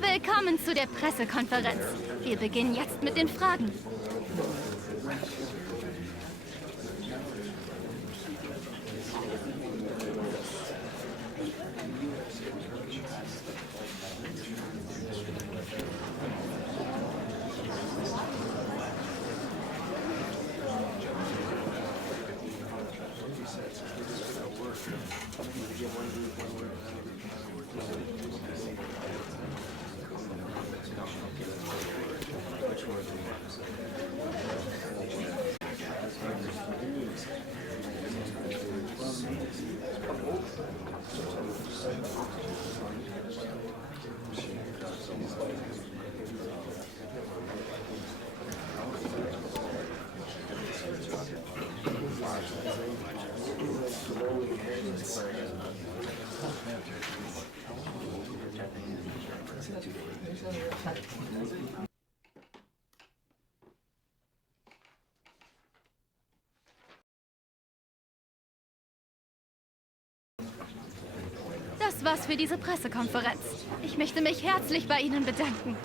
Willkommen zu der Pressekonferenz. Wir beginnen jetzt mit den Fragen. Das war's für diese Pressekonferenz. Ich möchte mich herzlich bei Ihnen bedanken.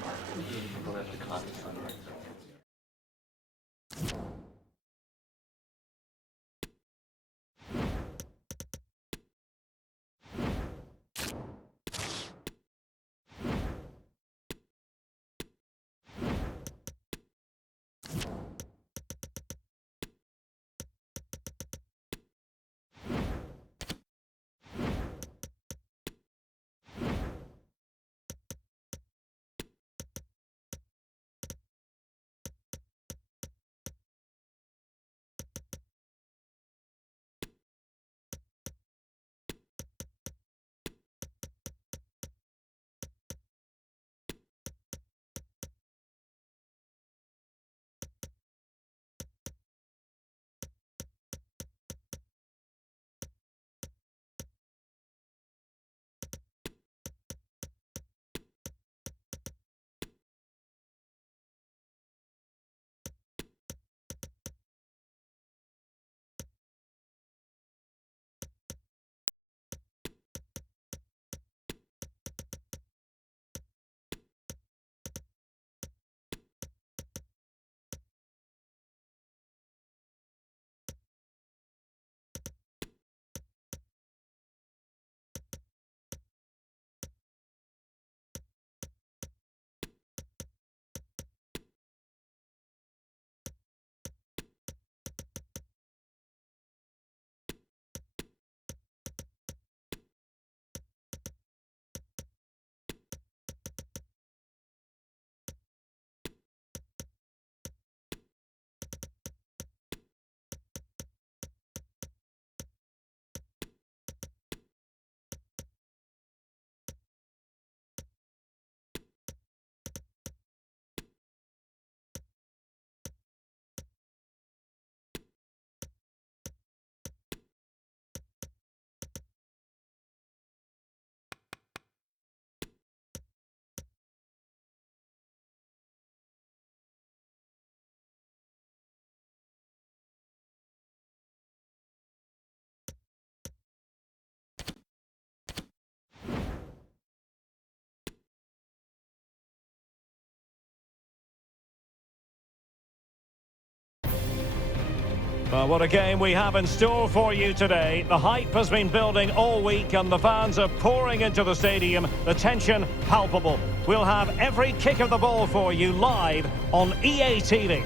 Well, what a game we have in store for you today. The hype has been building all week and the fans are pouring into the stadium. The tension palpable. We'll have every kick of the ball for you live on EA TV.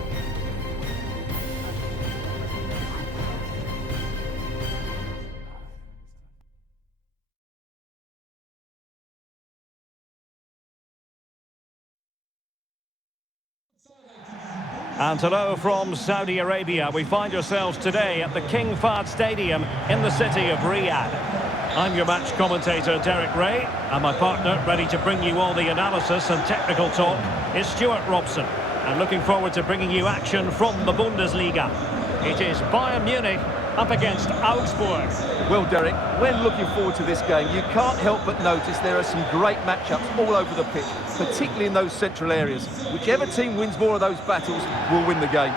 And hello from Saudi Arabia. We find ourselves today at the King Fahd Stadium in the city of Riyadh. I'm your match commentator, Derek Ray, and my partner, ready to bring you all the analysis and technical talk, is Stuart Robson. And looking forward to bringing you action from the Bundesliga. It is Bayern Munich up against Augsburg. Well, Derek, when looking forward to this game, you can't help but notice there are some great matchups all over the pitch, particularly in those central areas. Whichever team wins more of those battles will win the game.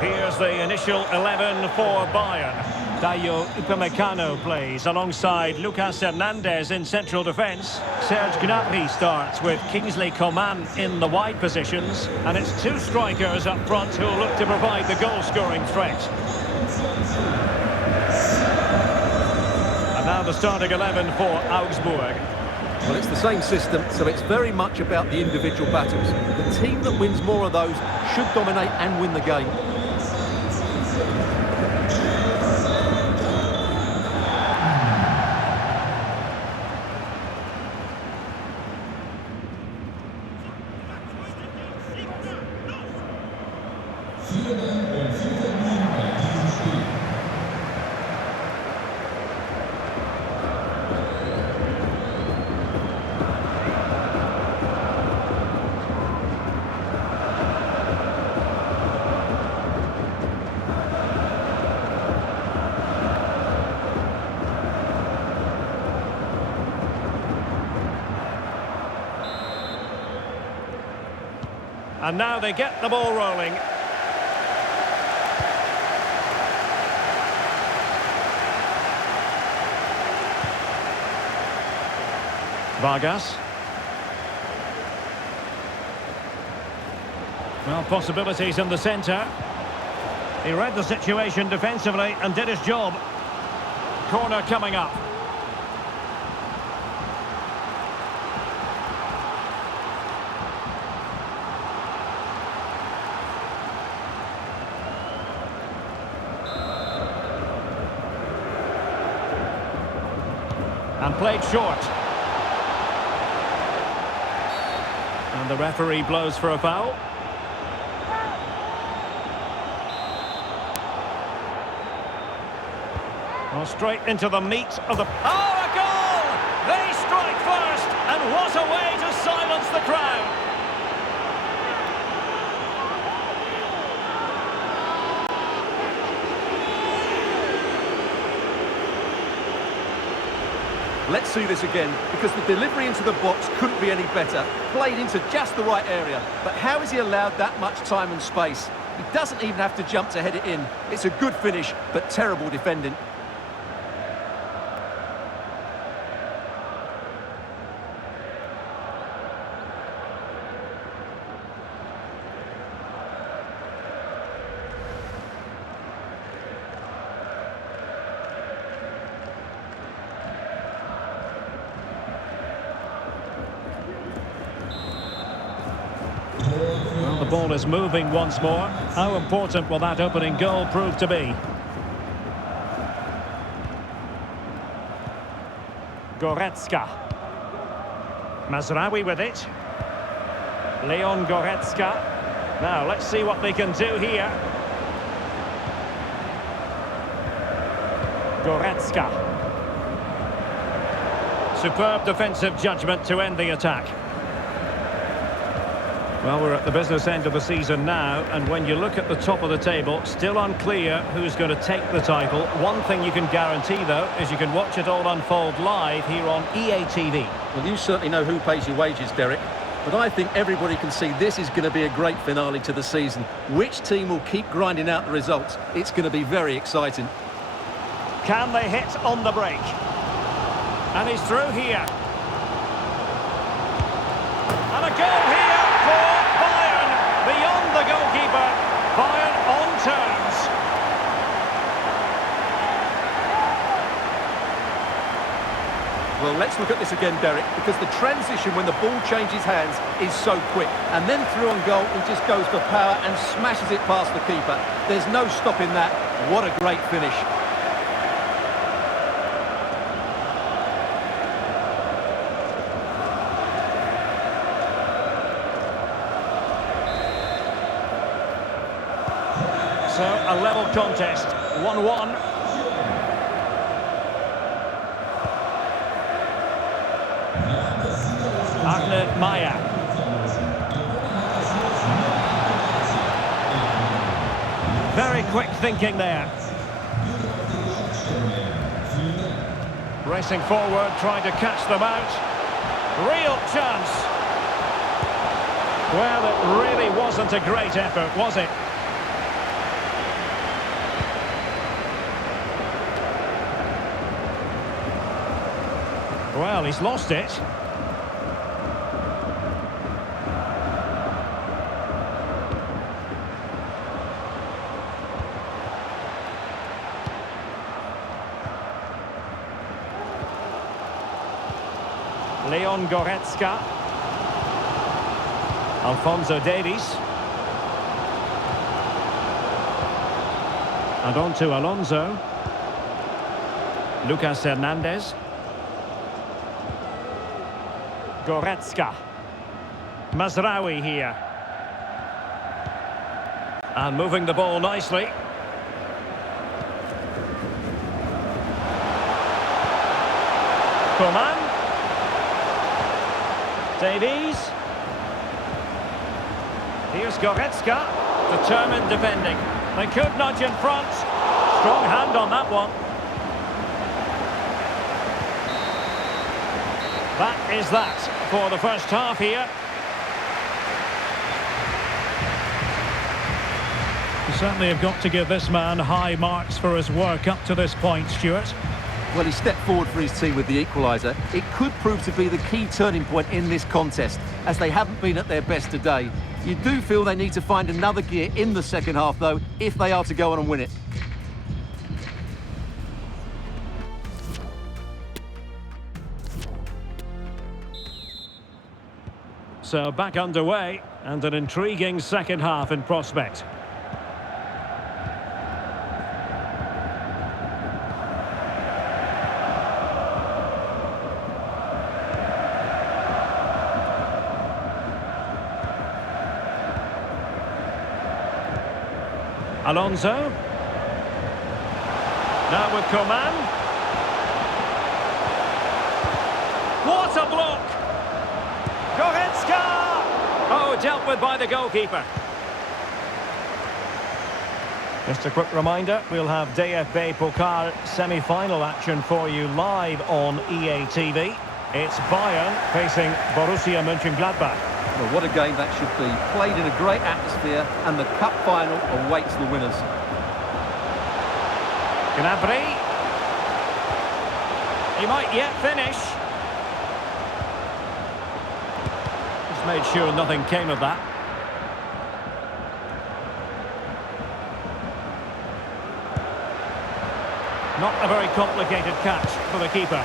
Here's the initial 11 for Bayern. Dayo Upamecano plays alongside Lucas Hernandez in central defence. Serge Gnabry starts with Kingsley Coman in the wide positions. And it's two strikers up front who will look to provide the goal-scoring threat. And now the starting 11 for Augsburg. Well, it's the same system, so it's very much about the individual battles. The team that wins more of those should dominate and win the game. And now they get the ball rolling. Vargas. Well, possibilities in the centre. He read the situation defensively and did his job. Corner coming up. And played short. And the referee blows for a foul. Well, straight into the meat of the... Oh, a goal! They strike first, and what a way to silence the crowd! Let's see this again, because the delivery into the box couldn't be any better. Played into just the right area. But how has he allowed that much time and space? He doesn't even have to jump to head it in. It's a good finish, but terrible defending. Well, the ball is moving once more. How important will that opening goal prove to be? Goretzka. Mazraoui with it. Leon Goretzka. Now, let's see what they can do here. Goretzka. Superb defensive judgment to end the attack. Well, we're at the business end of the season now, and when you look at the top of the table, still unclear who's going to take the title. One thing you can guarantee, though, is you can watch it all unfold live here on EA TV. Well, you certainly know who pays your wages, Derek. But I think everybody can see this is going to be a great finale to the season. Which team will keep grinding out the results? It's going to be very exciting. Can they hit on the break? And he's through here. And a goal here for Bayern. Beyond the goalkeeper. Bayern on terms. Well, Well, let's look at this again, Derek, because the transition when the ball changes hands is so quick. And then through on goal, he just goes for power and smashes it past the keeper. There's no stopping that. What a great finish. So, a level contest, 1-1. Arne Maya. Very quick thinking there. Racing forward, trying to catch them out. Real chance. Well, it really wasn't a great effort, was it? Well, he's lost it. Leon Goretzka. Alphonso Davies. And on to Alonso. Lucas Hernandez. Goretzka. Mazraoui here. And moving the ball nicely. Coman. Davies. Here's Goretzka. Determined defending. They could nudge in front. Strong hand on that one. That is that for the first half here. You certainly have got to give this man high marks for his work up to this point, Stuart. Well, he stepped forward for his team with the equaliser. It could prove to be the key turning point in this contest, as they haven't been at their best today. You do feel they need to find another gear in the second half, though, if they are to go on and win it. So back underway, and an intriguing second half in prospect. Alonso. Now with Coman. What a block! Goretzka! Oh, dealt with by the goalkeeper. Just a quick reminder, we'll have DFB-Pokal semi-final action for you live on EA TV. It's Bayern facing Borussia Mönchengladbach. Well, what a game that should be. Played in a great atmosphere, and the cup final awaits the winners. Gnabry. He might yet finish. Just made sure nothing came of that. Not a very complicated catch for the keeper.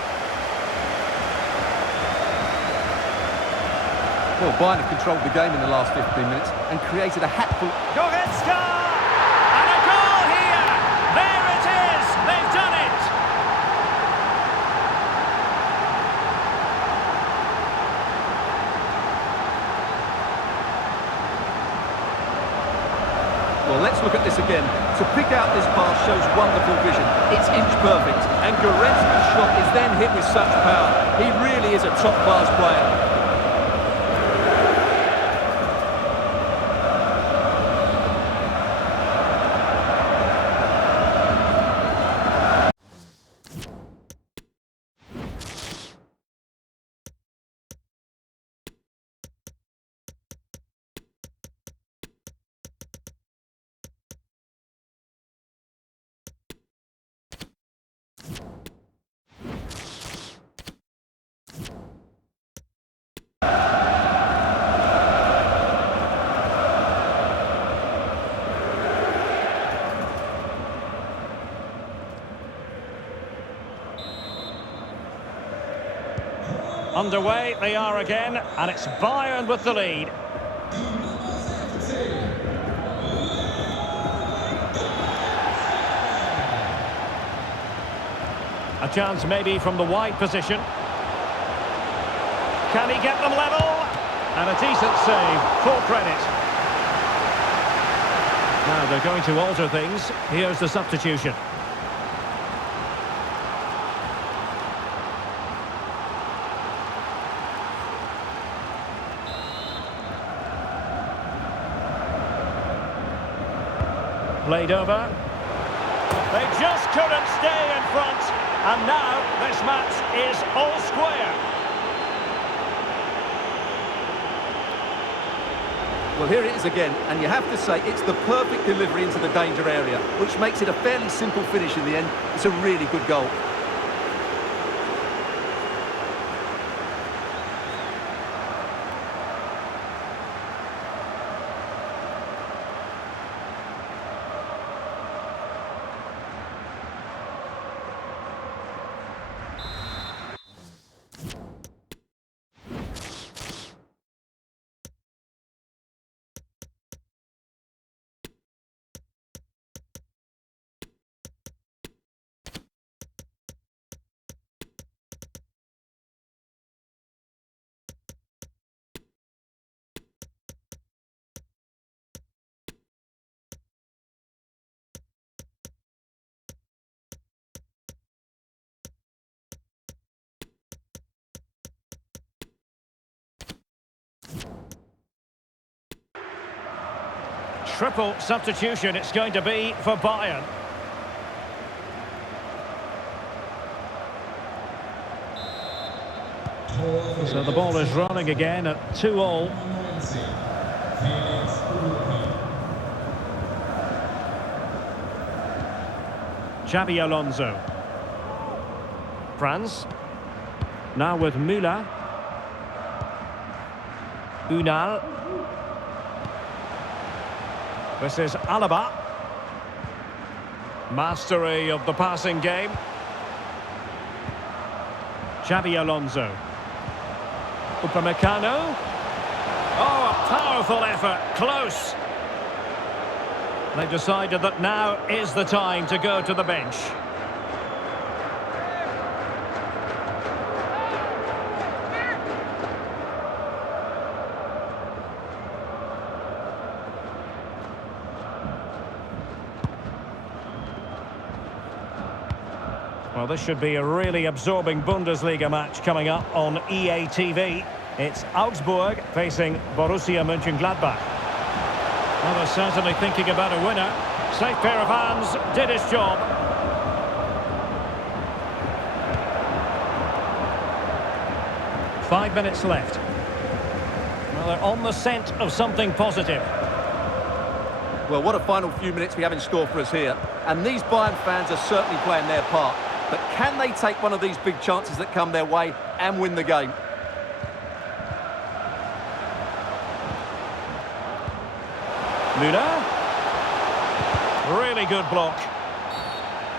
Well, Bayern have controlled the game in the last 15 minutes and created a hatful. Goretzka! And a goal here! There it is! They've done it! Well, let's look at this again. To pick out this pass shows wonderful vision. It's inch perfect. And Goretzka's shot is then hit with such power. He really is a top-class player. Underway they are again, and it's Bayern with the lead. A chance maybe from the wide position. Can he get them level? And a decent save, full credit. Now they're going to alter things. Here's the substitution. Played over. They just couldn't stay in front. And now this match is all square. Well, here it is again, and you have to say it's the perfect delivery into the danger area, which makes it a fairly simple finish in the end. It's a really good goal. Triple substitution it's going to be for Bayern. So the ball is running again at 2-2. Xabi Alonso. France. Now with Müller. Unal. This is Alaba. Mastery of the passing game. Xabi Alonso. Upamecano. Oh, a powerful effort. Close. They've decided that now is the time to go to the bench. Well, this should be a really absorbing Bundesliga match coming up on EA TV. It's Augsburg facing Borussia Mönchengladbach. Well, they're certainly thinking about a winner. Safe pair of hands, did his job. Five minutes left. Well, they're on the scent of something positive. Well, what a final few minutes we have in store for us here. And these Bayern fans are certainly playing their part. But can they take one of these big chances that come their way and win the game? Müller. Really good block.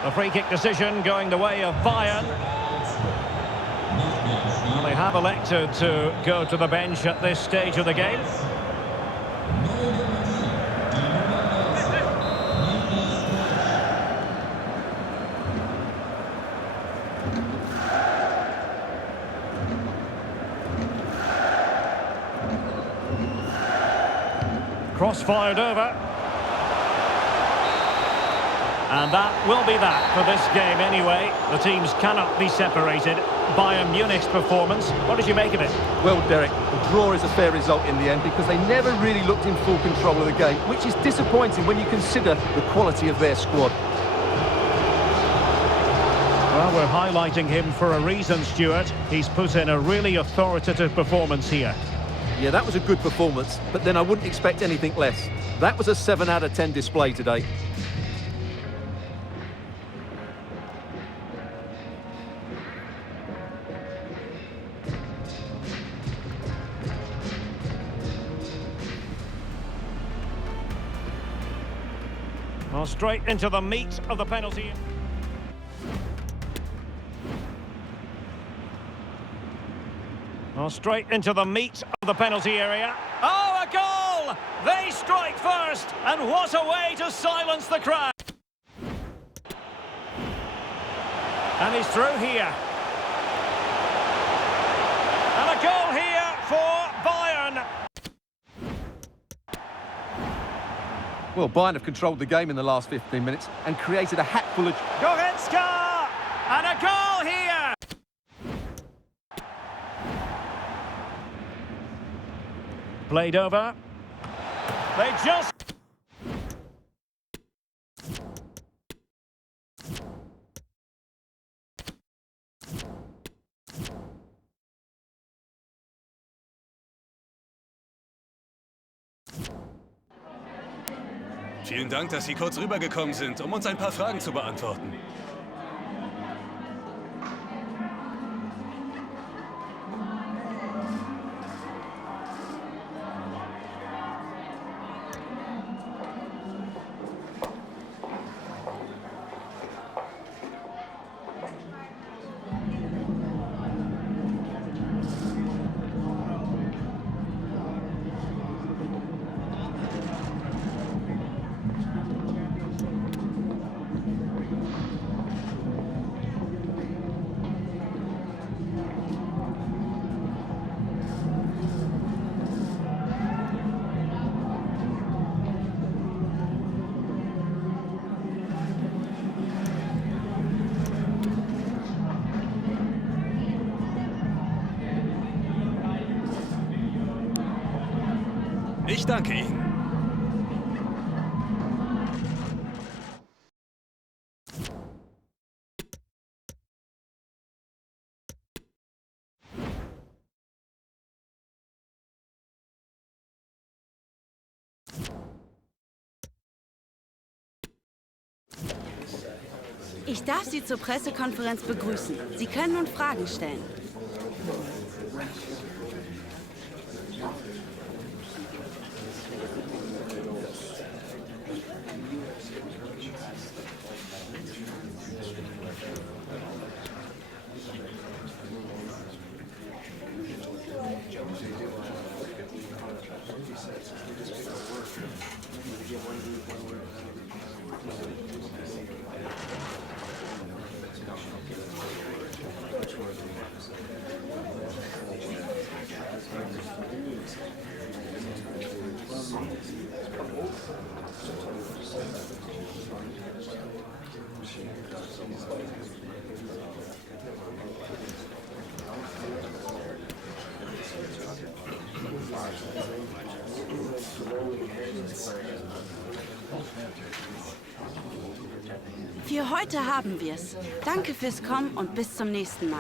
The free kick decision going the way of Bayern. Well, they have elected to go to the bench at this stage of the game. Cross fired over. And that will be that for this game anyway. The teams cannot be separated. Bayern Munich's performance, what did you make of it? Well, Derek, the draw is a fair result in the end because they never really looked in full control of the game, which is disappointing when you consider the quality of their squad. Well, we're highlighting him for a reason, Stuart. He's put in a really authoritative performance here. Yeah, that was a good performance, but then I wouldn't expect anything less. That was a 7 out of 10 display today. Well, straight into the meat of the penalty. Well, straight into the meat of the penalty area. Oh, a goal! They strike first, and what a way to silence the crowd. And he's through here. And a goal here for Bayern. Well, Bayern have controlled the game in the last 15 minutes and created a hatful of... Goretzka! And a goal here! Played over. They just... Vielen Dank, dass Sie kurz rübergekommen sind, um uns ein paar Fragen zu beantworten. Ich danke Ihnen. Ich darf Sie zur Pressekonferenz begrüßen. Sie können nun Fragen stellen. Für heute haben wir's. Danke fürs Kommen und bis zum nächsten Mal.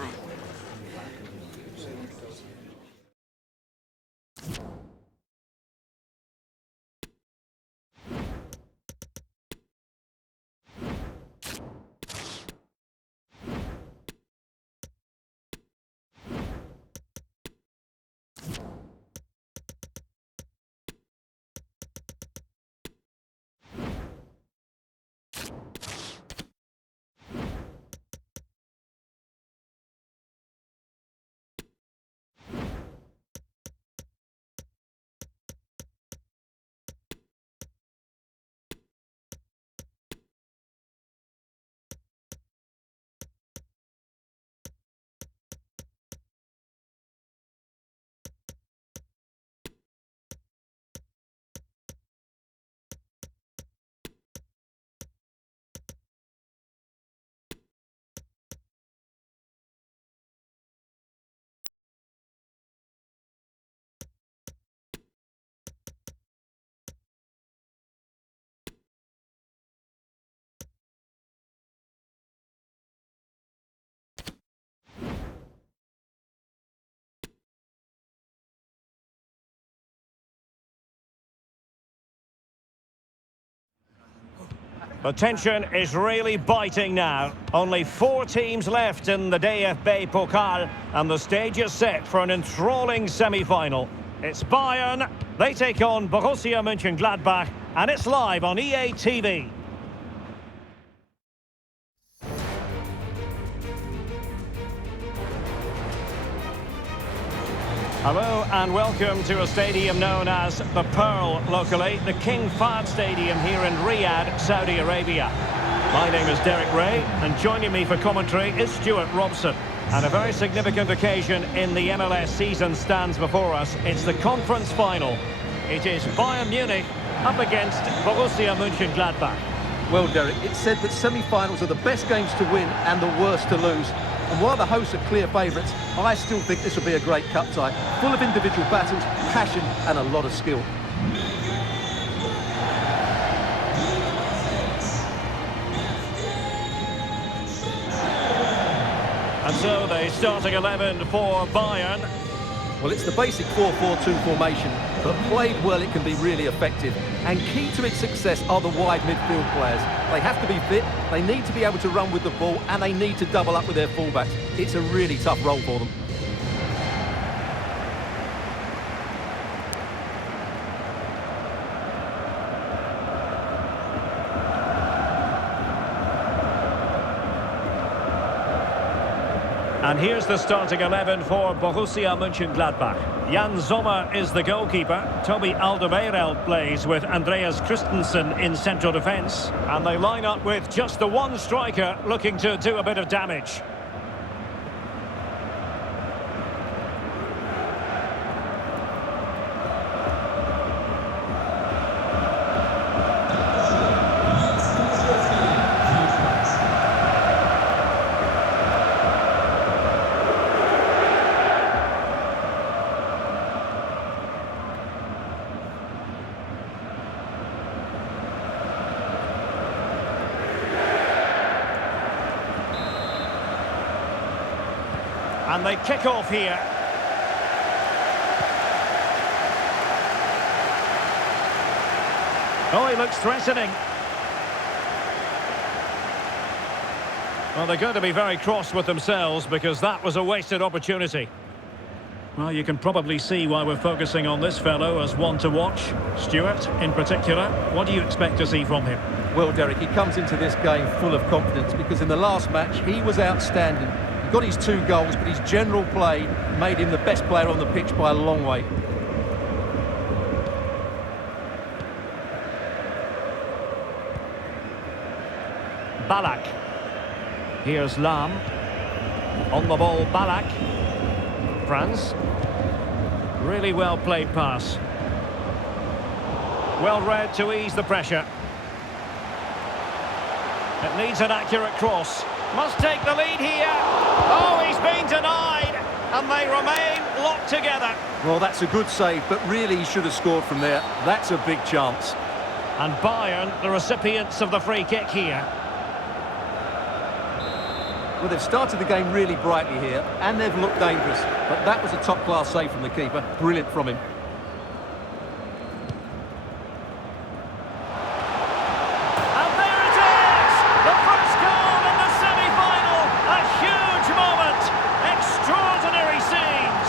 The tension is really biting now. Only 4 teams left in the DFB-Pokal, and the stage is set for an enthralling semi-final. It's Bayern, they take on Borussia Mönchengladbach, and it's live on EA TV. Hello and welcome to a stadium known as the Pearl locally, the King Fahd Stadium here in Riyadh, Saudi Arabia. My name is Derek Ray and joining me for commentary is Stuart Robson. And a very significant occasion in the MLS season stands before us. It's the conference final. It is Bayern Munich up against Borussia Mönchengladbach. Well, Derek, it's said that semi-finals are the best games to win and the worst to lose. And while the hosts are clear favourites, I still think this will be a great cup tie, full of individual battles, passion and a lot of skill. And so the starting 11 for Bayern. Well, it's the basic 4-4-2 formation, but played well it can be really effective. And key to its success are the wide midfield players. They have to be fit, they need to be able to run with the ball, and they need to double up with their fullbacks. It's a really tough role for them. And here's the starting 11 for Borussia Mönchengladbach. Jan Sommer is the goalkeeper. Toby Alderweireld plays with Andreas Christensen in central defence. And they line up with just the one striker looking to do a bit of damage. And they kick off here. Oh, he looks threatening. Well, they're going to be very cross with themselves because that was a wasted opportunity. Well, you can probably see why we're focusing on this fellow as one to watch. Stuart, in particular, what do you expect to see from him? Well, Derek, he comes into this game full of confidence because in the last match, he was outstanding. He got his 2 goals, but his general play made him the best player on the pitch by a long way. Ballack. Here's Lam. On the ball, Ballack. Franz. Really well played pass. Well read to ease the pressure. It needs an accurate cross. Must take the lead here. Oh, he's been denied. And they remain locked together. Well, that's a good save, but really he should have scored from there. That's a big chance. And Bayern, the recipients of the free kick here. Well, they've started the game really brightly here, and they've looked dangerous. But that was a top-class save from the keeper. Brilliant from him. And there it is! The first goal in the semi-final! A huge moment! Extraordinary scenes!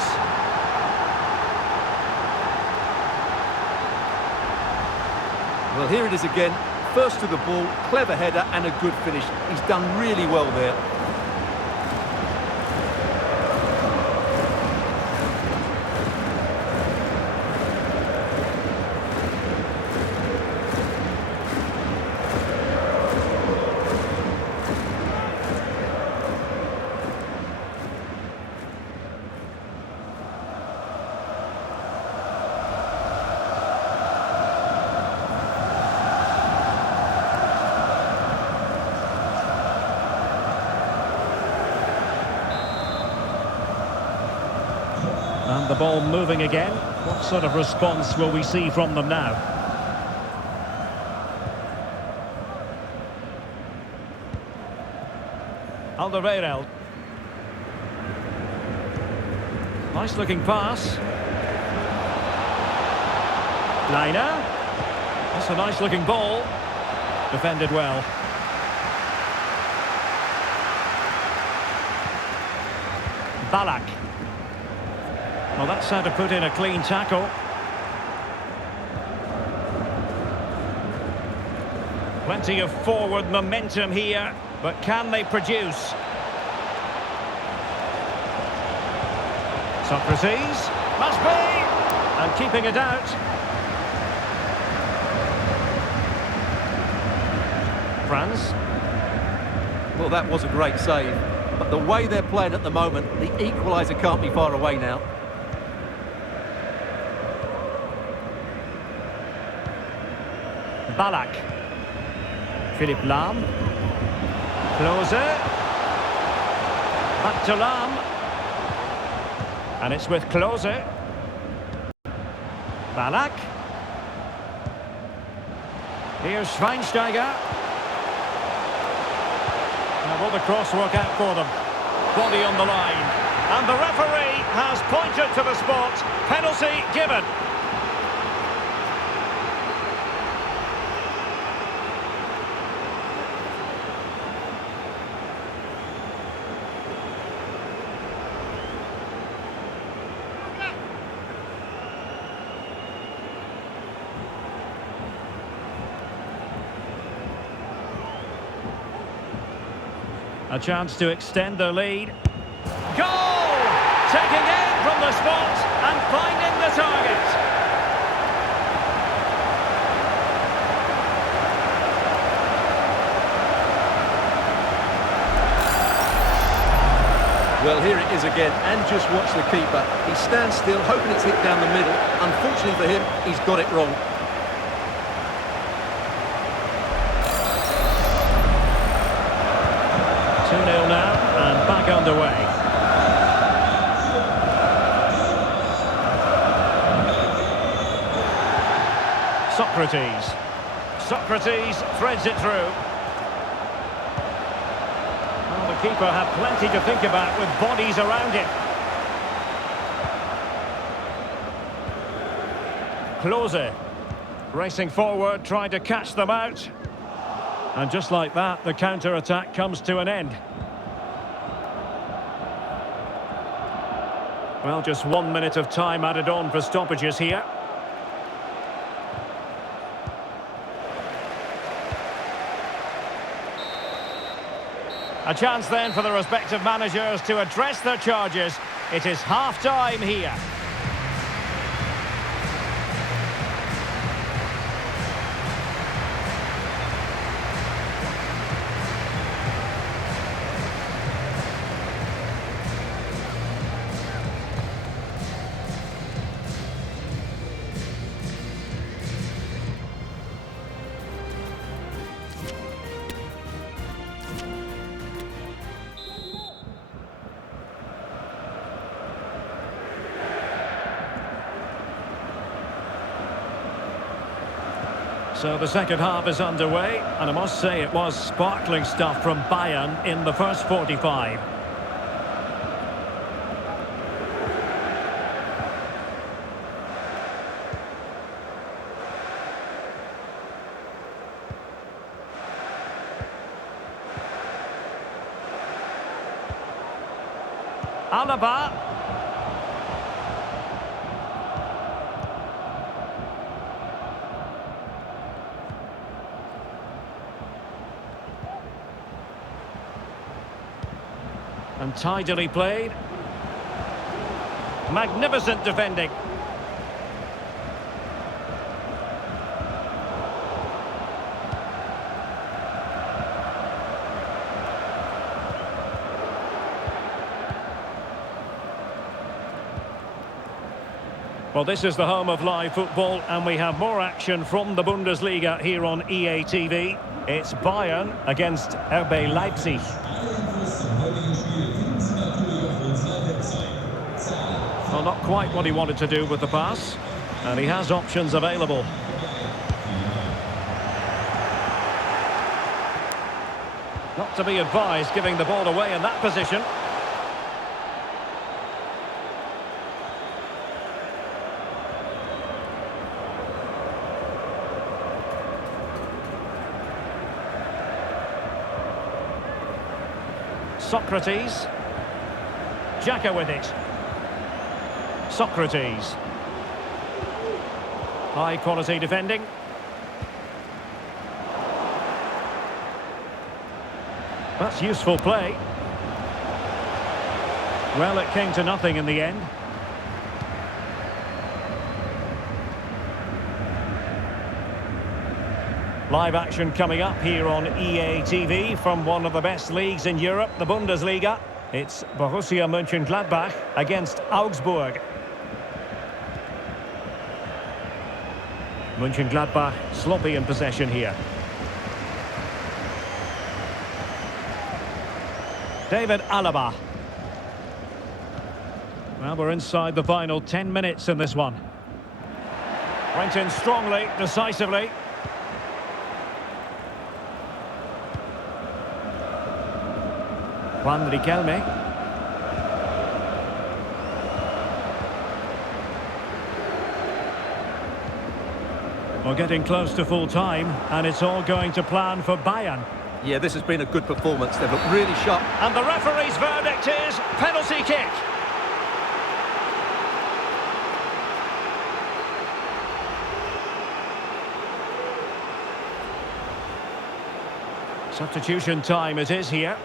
Well, here it is again. First to the ball, clever header and a good finish. He's done really well there. And the ball moving again. What sort of response will we see from them now? Alderweireld. Nice looking pass. Liner. That's a nice looking ball. Defended well. Ballack. Well, that's how to put in a clean tackle. Plenty of forward momentum here, but can they produce? Socrates, must be, and keeping it out. Franz. Well, that was a great save. But the way they're playing at the moment, the equaliser can't be far away now. Ballack. Philipp Lahm. Klose. Back to Lahm. And it's with Klose. Ballack. Here's Schweinsteiger. Now will the cross work out for them? Body on the line. And the referee has pointed to the spot. Penalty given. A chance to extend their lead. Goal! Taking aim from the spot and finding the target. Well, here it is again, and just watch the keeper. He stands still, hoping it's hit down the middle. Unfortunately for him, he's got it wrong. Now and back underway. Socrates threads it through. Well, the keeper had plenty to think about with bodies around him. Klose racing forward, trying to catch them out. And just like that, the counter-attack comes to an end. Well, just 1 minute of time added on for stoppages here. A chance then for the respective managers to address their charges. It is half-time here. So the second half is underway, and I must say it was sparkling stuff from Bayern in the first 45. Alaba. And tidily played. Magnificent defending. Well, this is the home of live football, and we have more action from the Bundesliga here on EA TV. It's Bayern against RB Leipzig. Well, not quite what he wanted to do with the pass, and he has options available. Not to be advised giving the ball away in that position. Socrates. Xhaka with it. Socrates. High quality defending. That's useful play. Well, it came to nothing in the end. Live action coming up here on EA TV from one of the best leagues in Europe, the Bundesliga. It's Borussia Mönchengladbach against Augsburg. Mönchengladbach sloppy in possession here. David Alaba. Well, we're inside the final 10 minutes in this one. Went in strongly, decisively. Juan Riquelme. We're getting close to full time, and it's all going to plan for Bayern. Yeah, this has been a good performance. They've looked really sharp. And the referee's verdict is penalty kick. Substitution time it is here.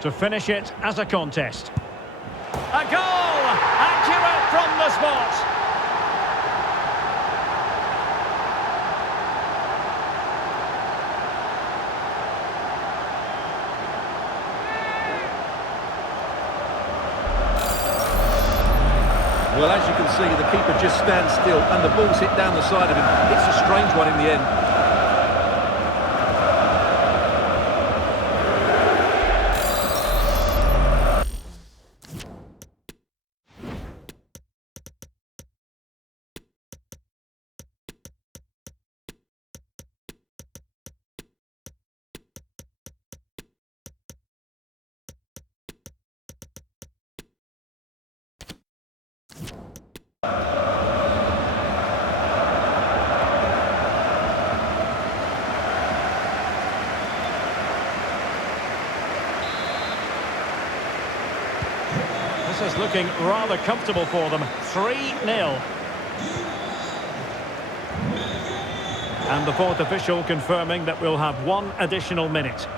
To finish it as a contest. A goal! Accurate from the spot. Well, as you can see, the keeper just stands still and the ball's hit down the side of him. It's a strange one in the end. This is looking rather comfortable for them. 3-0. And the fourth official confirming that we'll have one additional minute.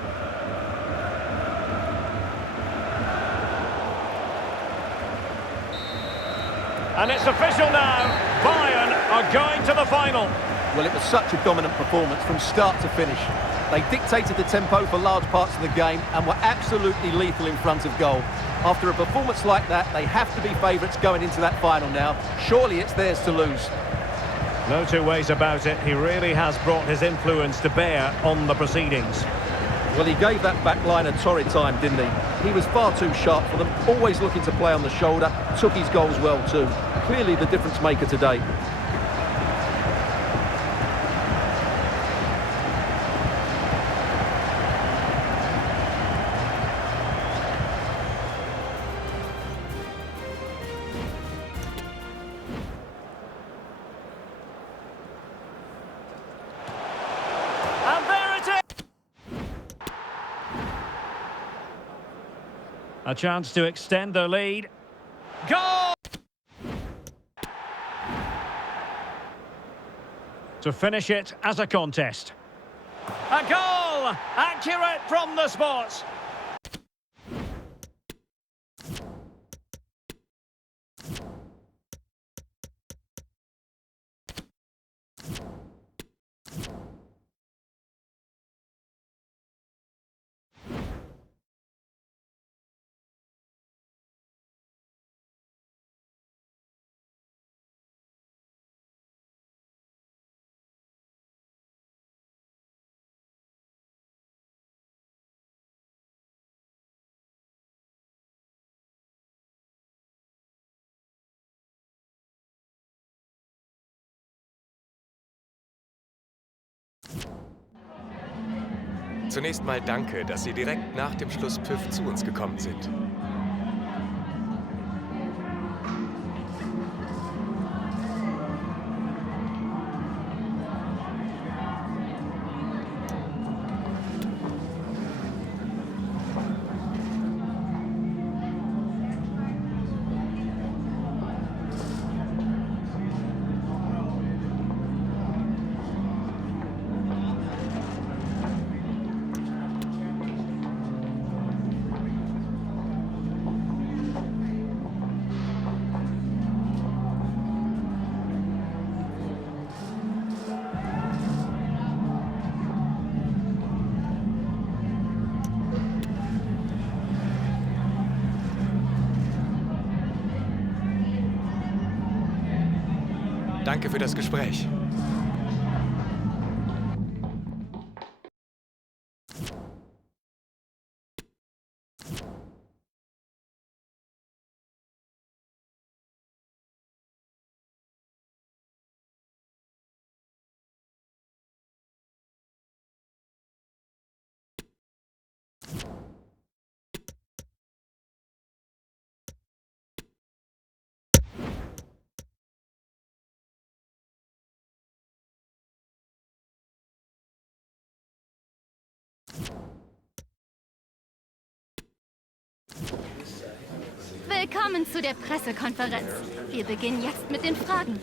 And it's official now. Bayern are going to the final. Well, it was such a dominant performance from start to finish. They dictated the tempo for large parts of the game and were absolutely lethal in front of goal. After a performance like that, they have to be favourites going into that final now. Surely it's theirs to lose. No two ways about it. He really has brought his influence to bear on the proceedings. Well, he gave that back line a torrid time, didn't he? He was far too sharp for them, always looking to play on the shoulder, took his goals well too. Clearly the difference maker today. A chance to extend their lead. Goal! To finish it as a contest. A goal! Accurate from the spot. Zunächst mal danke, dass Sie direkt nach dem Schlusspfiff zu uns gekommen sind. Danke für das Gespräch. Willkommen zu der Pressekonferenz. Wir beginnen jetzt mit den Fragen.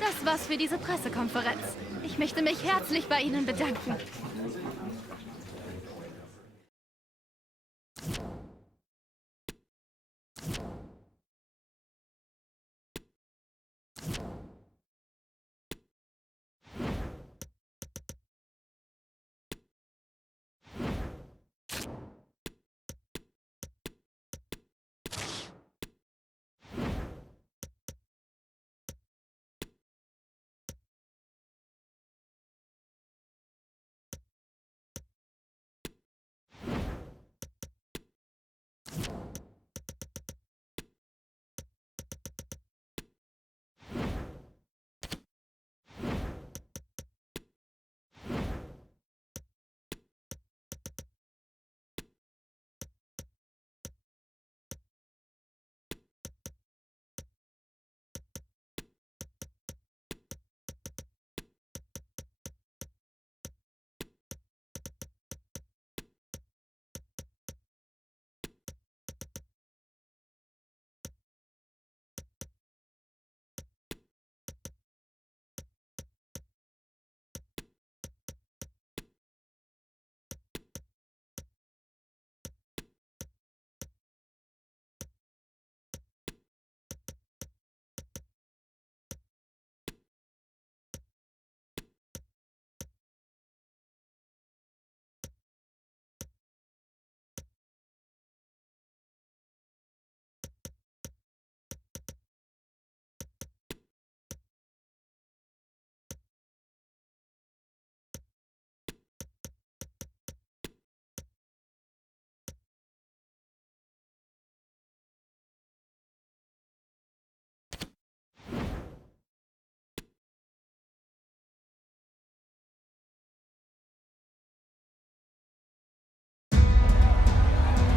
Das war's für diese Pressekonferenz. Ich möchte mich herzlich bei Ihnen bedanken.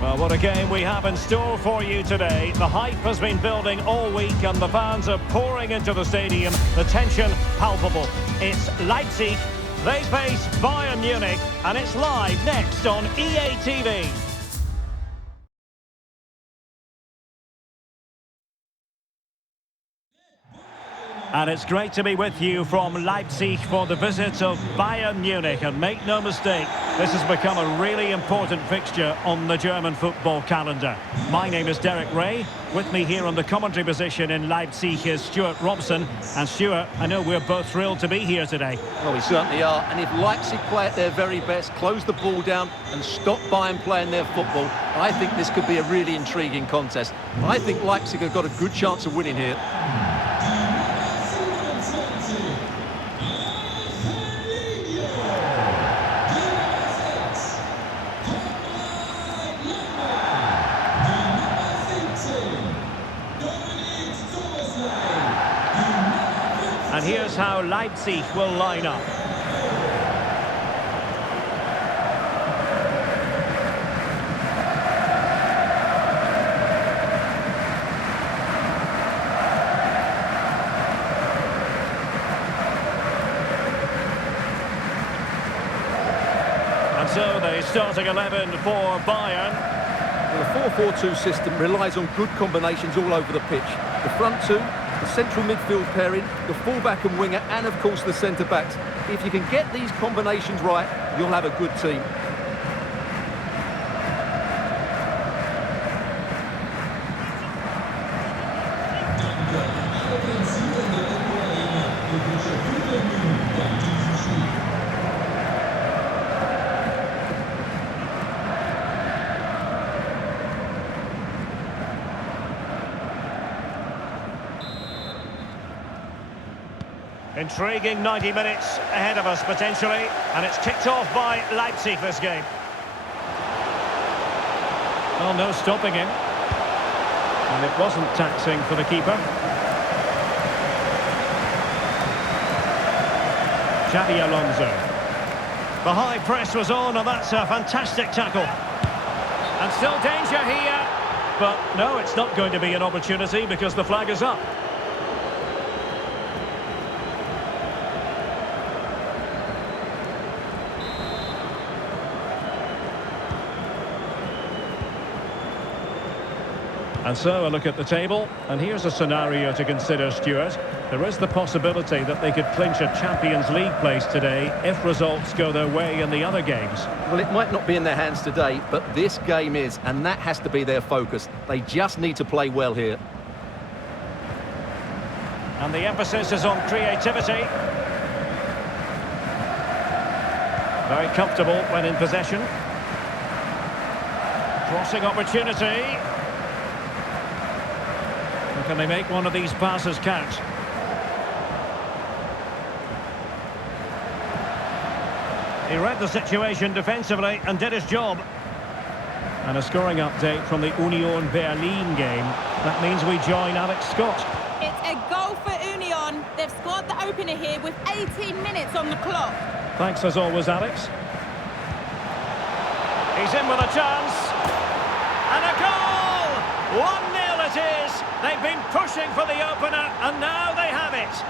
Well, what a game we have in store for you today. The hype has been building all week and the fans are pouring into the stadium. The tension palpable. It's Leipzig. They face Bayern Munich and it's live next on EA TV. And it's great to be with you from Leipzig for the visit of Bayern Munich. And make no mistake, this has become a really important fixture on the German football calendar. My name is Derek Ray. With me here on the commentary position in Leipzig is Stuart Robson. And Stuart, I know we're both thrilled to be here today. Well, we certainly are. And if Leipzig play at their very best, close the ball down and stop Bayern playing their football, I think this could be a really intriguing contest. I think Leipzig have got a good chance of winning here. And here's how Leipzig will line up. So the starting 11 for Bayern. Well, the 4-4-2 system relies on good combinations all over the pitch. The front two, the central midfield pairing, the fullback and winger, and of course the centre-backs. If you can get these combinations right, you'll have a good team. Intriguing 90 minutes ahead of us, potentially. And it's kicked off by Leipzig, this game. Well, no stopping him. And it wasn't taxing for the keeper. Xabi Alonso. The high press was on, and that's a fantastic tackle. And still danger here. But no, it's not going to be an opportunity because the flag is up. And so a look at the table, and here's a scenario to consider, Stuart. There is the possibility that they could clinch a Champions League place today if results go their way in the other games. Well, it might not be in their hands today, but this game is, and that has to be their focus. They just need to play well here. And the emphasis is on creativity. Very comfortable when in possession. Crossing opportunity. Can they make one of these passes count? He read the situation defensively and did his job. And a scoring update from the Union Berlin game. That means we join Alex Scott. It's a goal for Union. They've scored the opener here with 18 minutes on the clock. Thanks as always, Alex. He's in with a chance. And a goal! 1-0 it is. They've been pushing for the opener, and now they have it.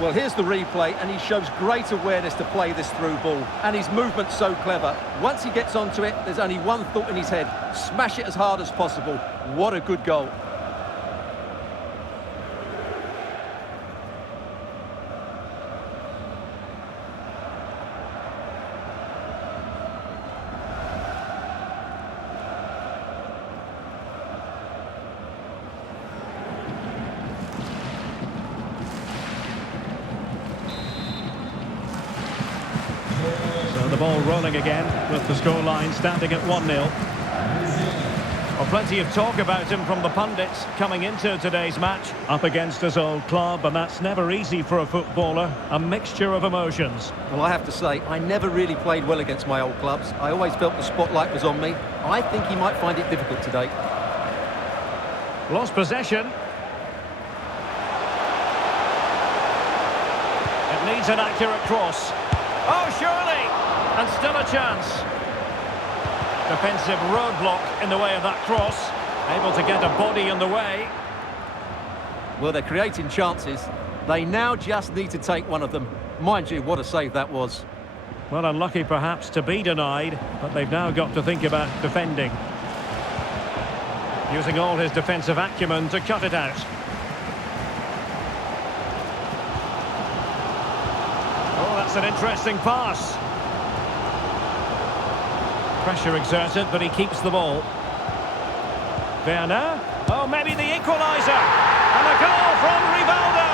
Well, here's the replay, and he shows great awareness to play this through ball. And his movement's so clever. Once he gets onto it, there's only one thought in his head. Smash it as hard as possible. What a good goal. The ball rolling again with the scoreline standing at 1-0. Well, plenty of talk about him from the pundits coming into today's match. Up against his old club, and that's never easy for a footballer. A mixture of emotions. Well, I have to say, I never really played well against my old clubs. I always felt the spotlight was on me. I think he might find it difficult today. Lost possession. It needs an accurate cross. Oh, surely! And still a chance. Defensive roadblock in the way of that cross. Able to get a body in the way. Well, they're creating chances. They now just need to take one of them. Mind you, what a save that was. Well, unlucky perhaps to be denied, but they've now got to think about defending. Using all his defensive acumen to cut it out. Oh, that's an interesting pass. Pressure exerted, but he keeps the ball. Werner. Oh, maybe the equaliser. And a goal from Rivaldo.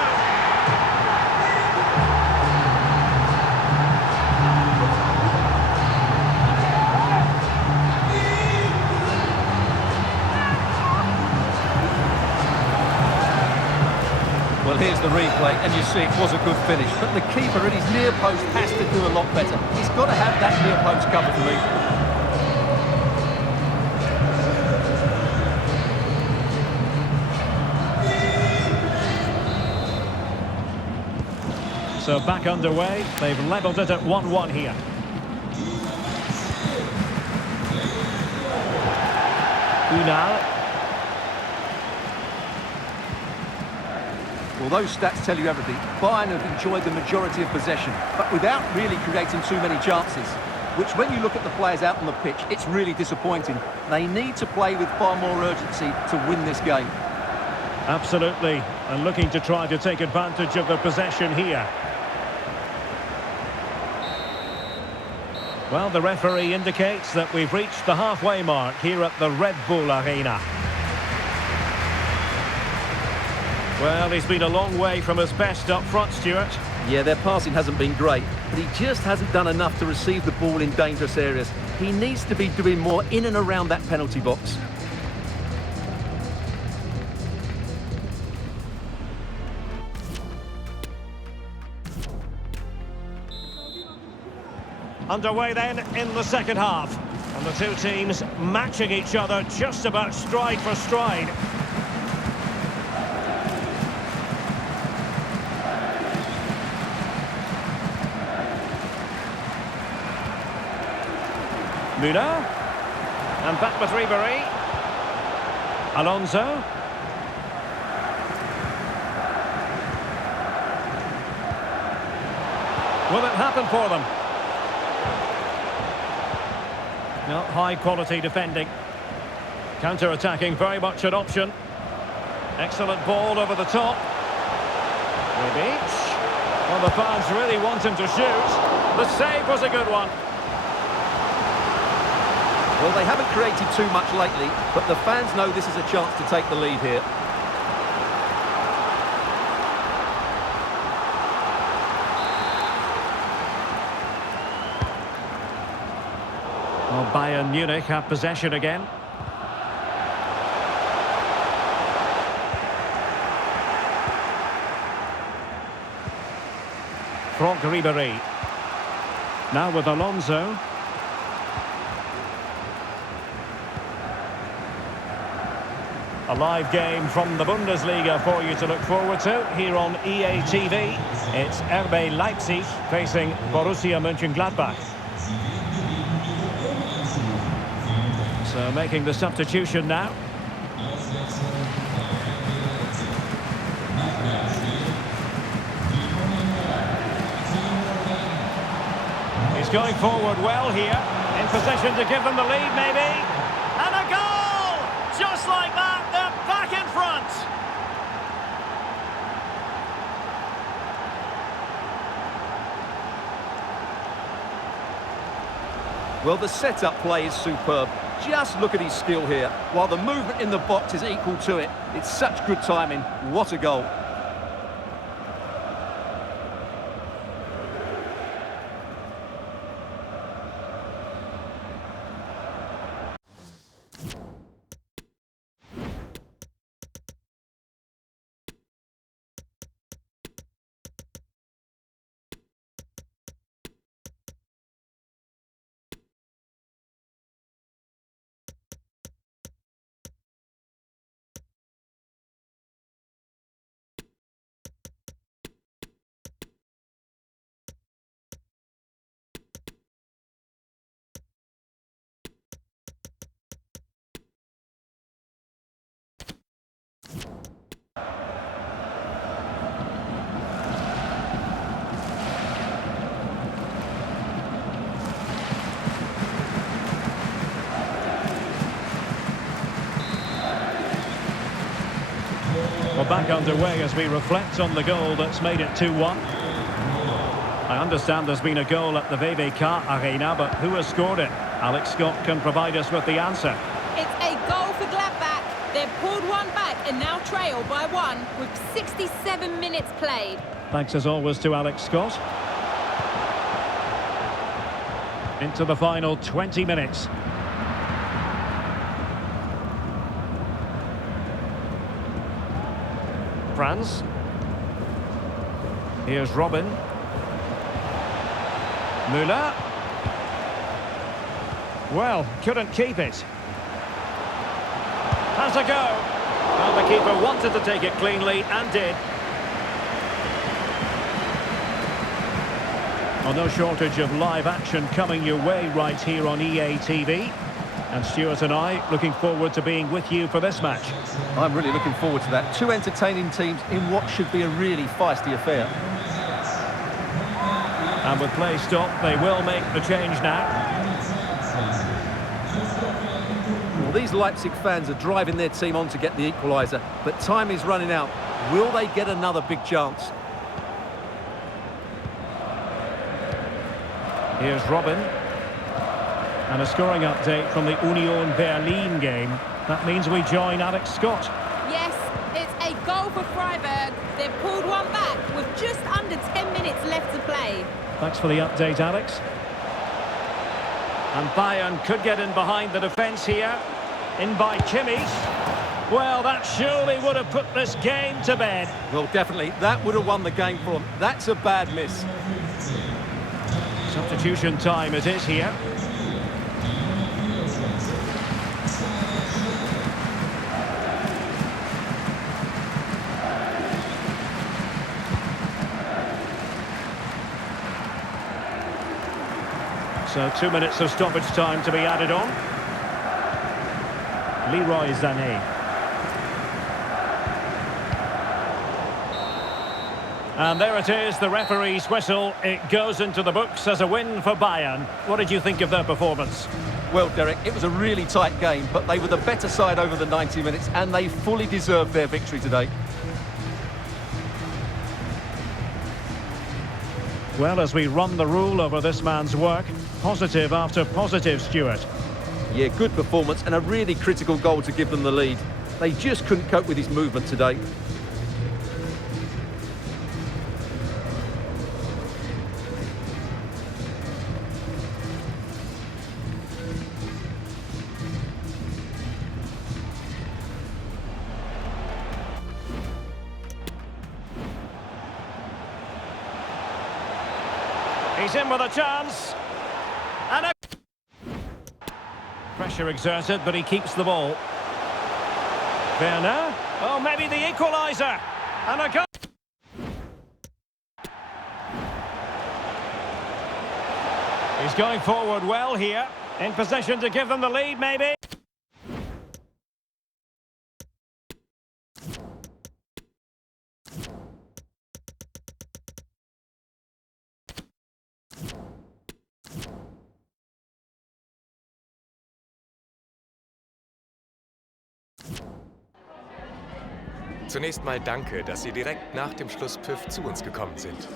Well, here's the replay, and you see it was a good finish. But the keeper at his near post has to do a lot better. He's got to have that near post covered for me. So back underway. They've levelled it at 1-1 here. Unal. Well, those stats tell you everything. Bayern have enjoyed the majority of possession, but without really creating too many chances, which when you look at the players out on the pitch, it's really disappointing. They need to play with far more urgency to win this game. Absolutely, and looking to try to take advantage of the possession here. Well, the referee indicates that we've reached the halfway mark here at the Red Bull Arena. Well, he's been a long way from his best up front, Stuart. Yeah, their passing hasn't been great, but he just hasn't done enough to receive the ball in dangerous areas. He needs to be doing more in and around that penalty box. Underway then in the second half. And the two teams matching each other just about stride for stride. Müller. And back with Ribery. Alonso. Will it happen for them? No, high-quality defending. Counter-attacking, very much an option. Excellent ball over the top. Rebic. Well, the fans really want him to shoot. The save was a good one. Well, they haven't created too much lately, but the fans know this is a chance to take the lead here. Well, Bayern Munich have possession again. Franck Ribery. Now with Alonso. A live game from the Bundesliga for you to look forward to here on EA TV. It's RB Leipzig facing Borussia Mönchengladbach. So making the substitution now. He's going forward well here. In position to give them the lead maybe. And a goal! Just like that, they're back in front. Well, the set-up play is superb. Just look at his skill here. While the movement in the box is equal to it. It's such good timing. What a goal. Well, back underway as we reflect on the goal that's made it 2-1. I understand there's been a goal at the DFB-Pokal Arena, but who has scored it? Alex Scott can provide us with the answer. It's a goal for Gladbach. They've pulled one back and now trail by one with 67 minutes played. Thanks as always to Alex Scott. Into the final 20 minutes. France. Here's Robin. Müller. Well, couldn't keep it. Has a go. Well, the keeper wanted to take it cleanly and did. Well, no shortage of live action coming your way right here on EA TV. And Stuart and I looking forward to being with you for this match. I'm really looking forward to that. Two entertaining teams in what should be a really feisty affair. And with play stopped, they will make the change now. Well, these Leipzig fans are driving their team on to get the equaliser, but time is running out. Will they get another big chance? Here's Robin. And a scoring update from the Union Berlin game. That means we join Alex Scott. Yes, it's a goal for Freiburg. They've pulled one back with just under 10 minutes left to play. Thanks for the update, Alex. And Bayern could get in behind the defence here. In by Kimmich. Well, that surely would have put this game to bed. Well, definitely. That would have won the game for them. That's a bad miss. Substitution time it is here. So 2 minutes of stoppage time to be added on. Leroy Sané. And there it is, the referee's whistle. It goes into the books as a win for Bayern. What did you think of their performance? Well, Derek, it was a really tight game, but they were the better side over the 90 minutes, and they fully deserved their victory today. Well, as we run the rule over this man's work, positive after positive, Stuart. Yeah, good performance and a really critical goal to give them the lead. They just couldn't cope with his movement today. He's in with a chance. And a pressure exerted, but he keeps the ball. Werner. Oh, maybe the equaliser. And a goal. He's going forward well here. In position to give them the lead, maybe. Zunächst mal danke, dass Sie direkt nach dem Schlusspfiff zu uns gekommen sind.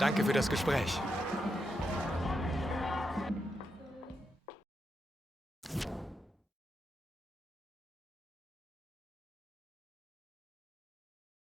Danke für das Gespräch.